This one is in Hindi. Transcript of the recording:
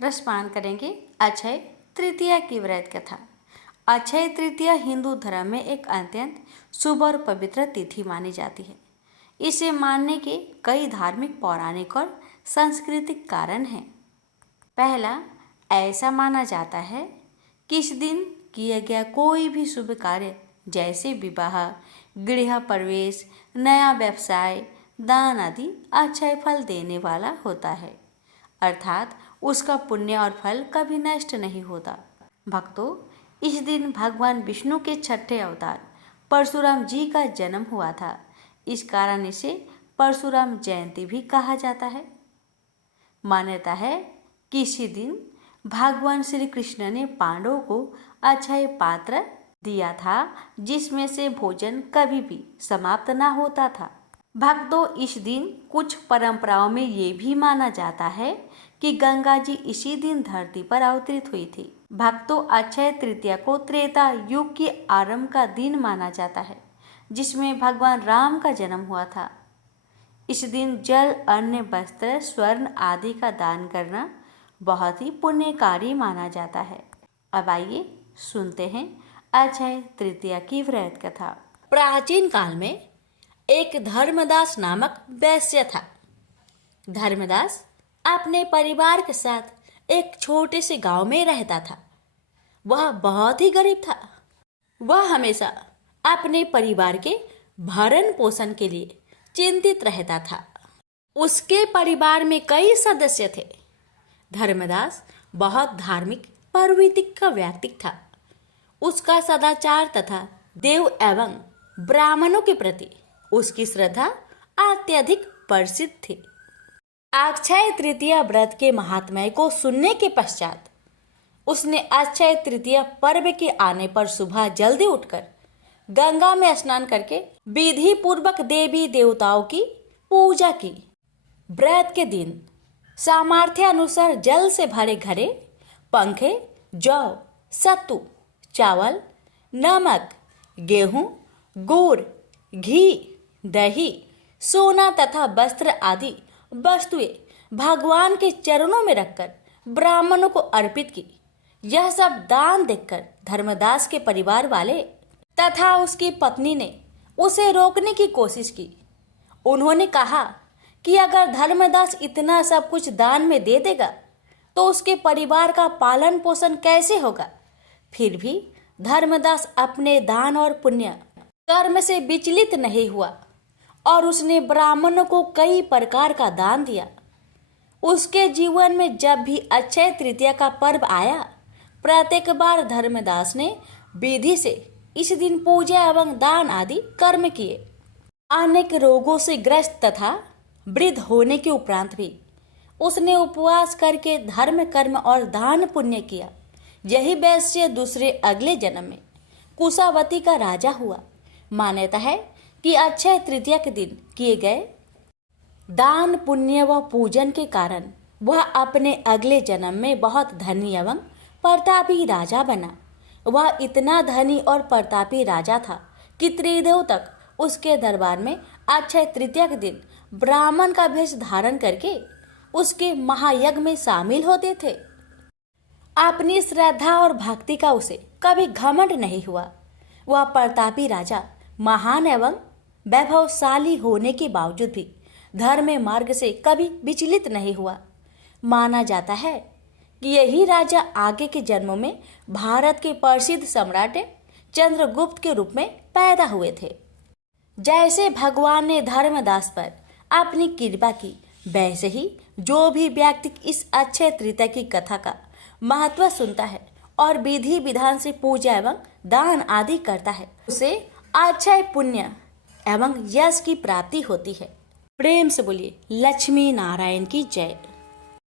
रसपान करेंगे अक्षय तृतीया की व्रत कथा। अक्षय तृतीया हिंदू धर्म में एक अत्यंत शुभ और पवित्र तिथि मानी जाती है। इसे मानने के कई धार्मिक, पौराणिक और सांस्कृतिक कारण हैं। पहला, ऐसा माना जाता है कि इस दिन किया गया कोई भी शुभ कार्य जैसे विवाह, गृह प्रवेश, नया व्यवसाय, दान आदि अक्षय फल देने वाला होता है, अर्थात उसका पुण्य और फल कभी नष्ट नहीं होता। भक्तों, इस दिन भगवान विष्णु के छठे अवतार परशुराम जी का जन्म हुआ था। इस कारण इसे परशुराम जयंती भी कहा जाता है। मान्यता है कि इसी दिन भगवान श्री कृष्ण ने पांडवों को अक्षय पात्र दिया था, जिसमें से भोजन कभी भी समाप्त न होता था। भक्तों, इस दिन कुछ परंपराओं में ये भी माना जाता है कि गंगा जी इसी दिन धरती पर अवतरित हुई थी। भक्तों, अक्षय तृतीया को त्रेता युग के आरंभ का दिन माना जाता है, जिसमें भगवान राम का जन्म हुआ था। इस दिन जल, अन्न, वस्त्र, स्वर्ण आदि का दान करना बहुत ही पुण्यकारी माना जाता है। अब आइए सुनते हैं अक्षय तृतीया की व्रत कथा। प्राचीन काल में एक धर्मदास नामक वैश्य था। धर्मदास अपने परिवार के साथ एक छोटे से गांव में रहता था। वह बहुत ही गरीब था। वह हमेशा अपने परिवार के भरण पोषण के लिए चिंतित रहता था। उसके परिवार में कई सदस्य थे। धर्मदास बहुत धार्मिक प्रवृत्ति का व्यक्ति था। उसका सदाचार तथा देव एवं ब्राह्मणों के प्रति उसकी श्रद्धा अत्यधिक प्रसिद्ध थी। अक्षय तृतीया व्रत के महात्म्य को सुनने के पश्चात उसने अक्षय तृतीया पर्व के आने पर सुबह जल्दी उठकर गंगा में स्नान करके विधि पूर्वक देवी देवताओं की पूजा की। व्रत के दिन सामर्थ्य अनुसार जल से भरे घड़े, पंखे, जौ, सत्तू, चावल, नमक, गेहूं, गुड़, घी, दही, सोना तथा वस्त्र आदि वस्तुएं भगवान के चरणों में रखकर ब्राह्मणों को अर्पित की। यह सब दान देखकर धर्मदास के परिवार वाले तथा उसकी पत्नी ने उसे रोकने की कोशिश की। उन्होंने कहा कि अगर धर्मदास इतना सब कुछ दान में दे देगा तो उसके परिवार का पालन पोषण कैसे होगा। फिर भी धर्मदास अपने दान और पुण्य कर्म से विचलित नहीं हुआ और उसने ब्राह्मणों को कई प्रकार का दान दिया। उसके जीवन में जब भी अक्षय तृतीया का पर्व आया, प्रत्येक बार धर्मदास ने विधि से इस दिन पूजा एवं दान आदि कर्म किए। अनेक रोगों से ग्रस्त तथा वृद्ध होने के उपरांत भी उसने उपवास करके धर्म, कर्म और दान पुण्य किया। यही वैश्य दूसरे अगले जन्म में कुशावती का राजा हुआ। मान्यता है कि अक्षय तृतीया के दिन किए गए दान, पुण्य व पूजन के कारण वह अपने अगले जन्म में बहुत धनी एवं प्रतापी राजा बना। वह इतना धनी और प्रतापी राजा था कि त्रिदेव तक उसके दरबार में अक्षय तृतीया के दिन ब्राह्मण का वेश धारण करके उसके महायज्ञ में शामिल होते थे। अपनी श्रद्धा और भक्ति का उसे कभी घमंड नहीं हुआ। वह प्रतापी राजा महान एवं वैभवशाली होने के बावजूद भी धर्म मार्ग से कभी विचलित नहीं हुआ। माना जाता है कि यही राजा आगे के जन्मों में भारत के प्रसिद्ध सम्राट चंद्रगुप्त के रूप में पैदा हुए थे। जैसे भगवान ने धर्मदास पर अपनी कृपा की, वैसे ही जो भी व्यक्ति इस अक्षय तृतीया की कथा का महत्व सुनता है और विधि विधान से पूजा एवं दान आदि करता है, उसे अक्षय पुण्य एवं यश की प्राप्ति होती है। प्रेम से बोलिए लक्ष्मी नारायण की जय।